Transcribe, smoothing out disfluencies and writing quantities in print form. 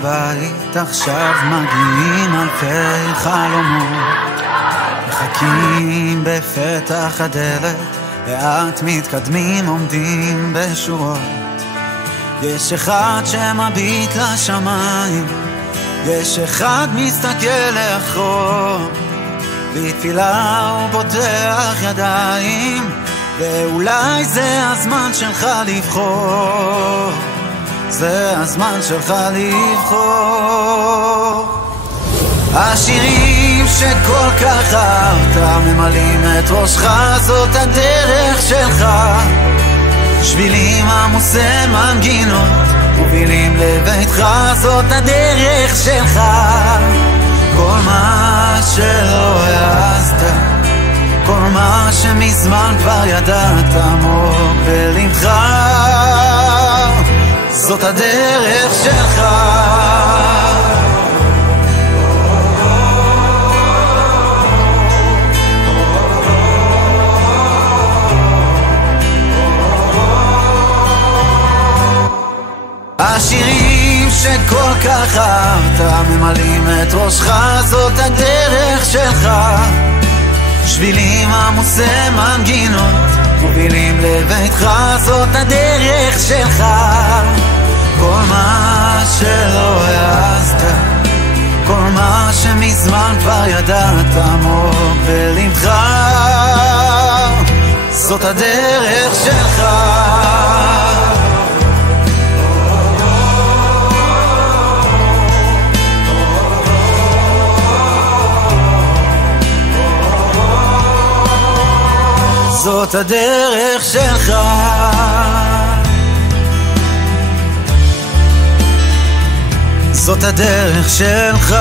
הבית עכשיו מגיעים אלפי חלומות, מחכים בפתח הדלת, לאט מתקדמים עומדים בשורות. יש אחד שמביט לשמיים, יש אחד מסתכל לאחור, בתפילה הוא פותח ידיים, ואולי זה הזמן שלך לבחור, זה הזמן שלך לבחור. השירים שכל כך אהבת ממלאים את ראשך, זאת הדרך שלך. שבילים עמוסי מנגינות מובילים לביתך, זאת הדרך שלך. כל מה שלא העזת, כל מה שמזמן כבר ידעת עמוק בלבך, זאת הדרך שלך. השירים שכל כך אהבת ממלאים את ראשך, זאת הדרך שלך. שבילים עמוסי מנגינות מובילים לביתך, זאת הדרך שלך. כל מה שלא העזת, כל מה שמזמן כבר ידעת עמוק בלבך, זאת הדרך שלך. זאת הדרך שלך. זאת הדרך שלך.